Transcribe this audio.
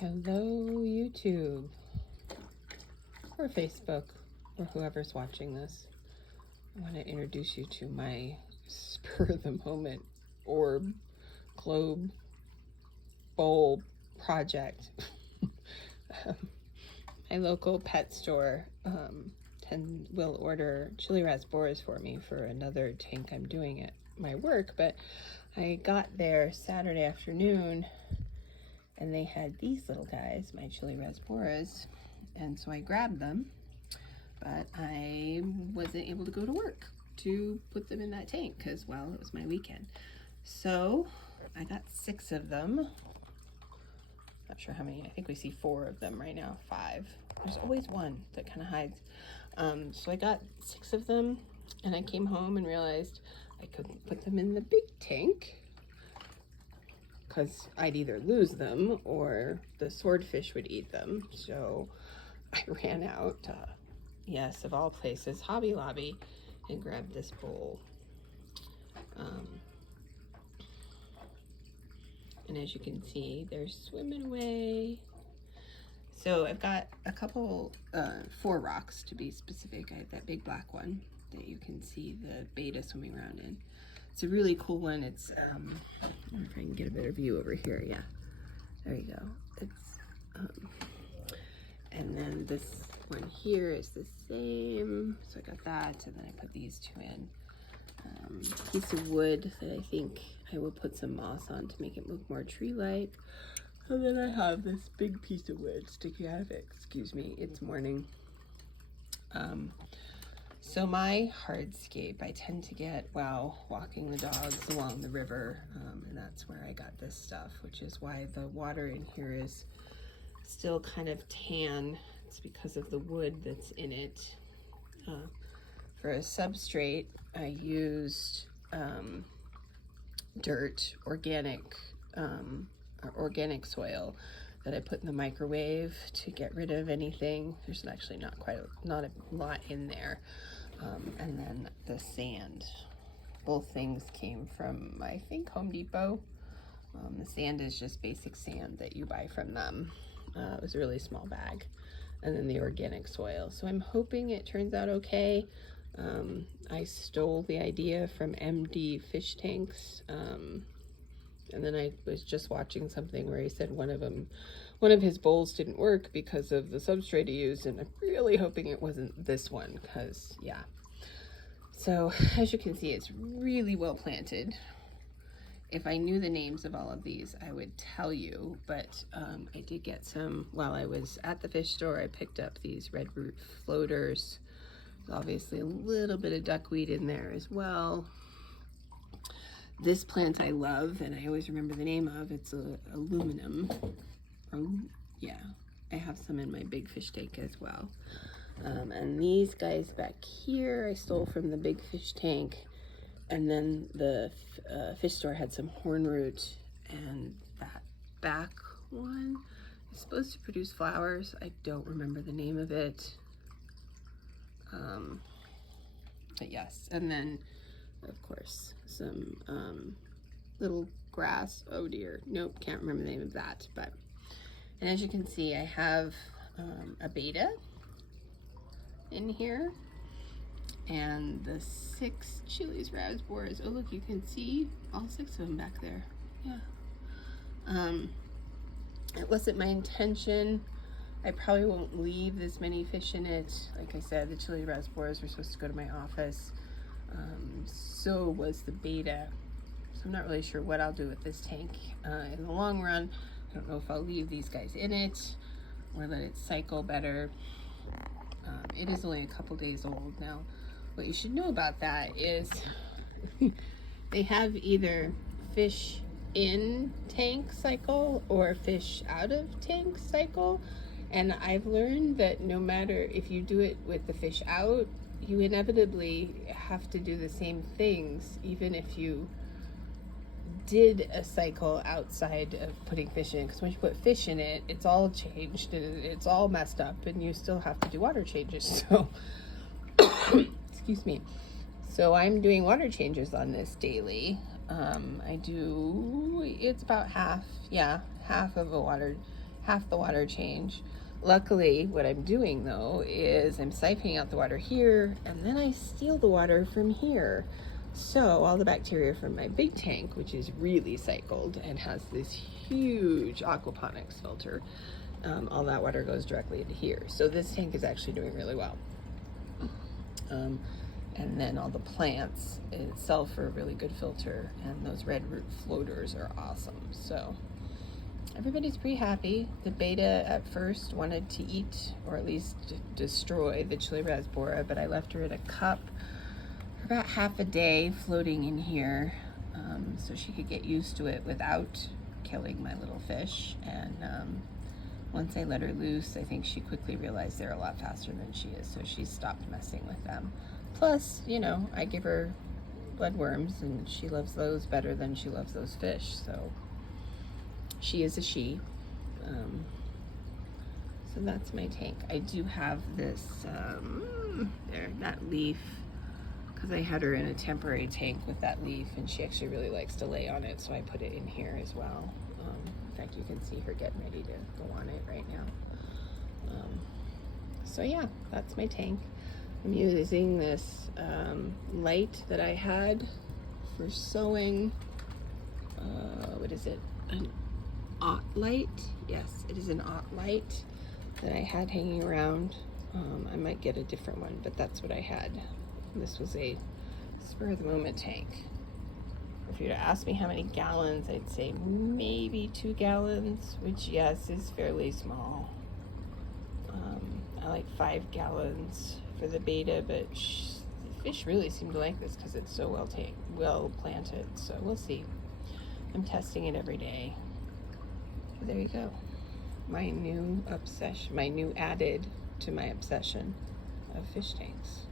Hello, YouTube, or Facebook, or whoever's watching this. I want to introduce you to my spur of the moment orb, globe, bowl project. My local pet store will order chili Rasboras for me for another tank I'm doing at my work, but I got there Saturday afternoon and they had these little guys, my chili Rasboras, and so I grabbed them, but I wasn't able to go to work to put them in that tank because, well, it was my weekend. So I got 6 of them. Not sure how many. I think we see 4 of them right now. 5. There's always one that kind of hides. So I got 6 of them, and I came home and realized I couldn't put them in the big tank because I'd either lose them or the swordfish would eat them. So I ran out, yes, of all places, Hobby Lobby, and grabbed this bowl. And as you can see, they're swimming away. So I've got a couple, 4 rocks to be specific. I have that big black one that you can see the beta swimming around in. It's a really cool one. It's, I don't know if I can get a better view over here. Yeah, there you go. It's, and then this one here is the same. So I got that, and then I put these 2 in. Piece of wood that I think I will put some moss on to make it look more tree-like. And then I have this big piece of wood sticking out of it. Excuse me, it's morning. So my hardscape I tend to get while walking the dogs along the river, and that's where I got this stuff, which is why the water in here is still kind of tan. It's because of the wood that's in it. For a substrate, I used dirt, organic soil that I put in the microwave to get rid of anything. There's actually not a lot in there. And then the sand. Both things came from, I think, Home Depot. The sand is just basic sand that you buy from them. It was a really small bag. And then the organic soil. So I'm hoping it turns out okay. I stole the idea from MD fish tanks. And then I was just watching something where he said one of his bowls didn't work because of the substrate he used, and I'm really hoping it wasn't this one, because yeah. So as you can see, it's really well planted. If I knew the names of all of these, I would tell you, but I did get some while I was at the fish store. I picked up these red root floaters. There's obviously a little bit of duckweed in there as well. This plant I love, and I always remember the name of, it's aluminum. Yeah, I have some in my big fish tank as well. And these guys back here, I stole from the big fish tank. And then the fish store had some hornroot, and that back one is supposed to produce flowers. I don't remember the name of it. But yes, and then of course some little grass. Oh dear, nope, can't remember the name of that. But, and as you can see, I have a beta in here, and the 6 chili Rasboras. Oh look, you can see all 6 of them back there. Yeah. It wasn't my intention. I probably won't leave this many fish in it. Like I said, the chili Rasboras were supposed to go to my office. So was the beta. So I'm not really sure what I'll do with this tank in the long run. I don't know if I'll leave these guys in it or let it cycle better. It is only a couple days old now. What you should know about that is they have either fish in tank cycle or fish out of tank cycle. And I've learned that no matter if you do it with the fish out, you inevitably have to do the same things, even if you did a cycle outside of putting fish in. Because when you put fish in it, it's all changed and it's all messed up, and you still have to do water changes. So, excuse me. So I'm doing water changes on this daily. I do, it's about half of a water half the water change. Luckily, what I'm doing though is I'm siphoning out the water here, and then I steal the water from here. So all the bacteria from my big tank, which is really cycled and has this huge aquaponics filter, all that water goes directly into here. So this tank is actually doing really well. And then all the plants itself are a really good filter, and those red root floaters are awesome. So everybody's pretty happy. The beta at first wanted to eat, or at least destroy, the chili rasbora, but I left her in a cup for about half a day floating in here, so she could get used to it without killing my little fish. And once I let her loose, I think she quickly realized they're a lot faster than she is, so she stopped messing with them. Plus, you know, I give her bloodworms, and she loves those better than she loves those fish, so she is a she. So that's my tank. I do have this, that leaf, because I had her in a temporary tank with that leaf, and she actually really likes to lay on it, so I put it in here as well. In fact, you can see her getting ready to go on it right now. So yeah, that's my tank. I'm using this light that I had for sewing. What is it? An aught light? Yes, it is an aught light that I had hanging around. I might get a different one, but that's what I had. This was a spur of the moment tank. If you were to ask me how many gallons, I'd say maybe 2 gallons, which yes, is fairly small. I like 5 gallons for the beta, but the fish really seem to like this because it's so well planted. So we'll see. I'm testing it every day. But there you go. My new obsession, my new added to my obsession of fish tanks.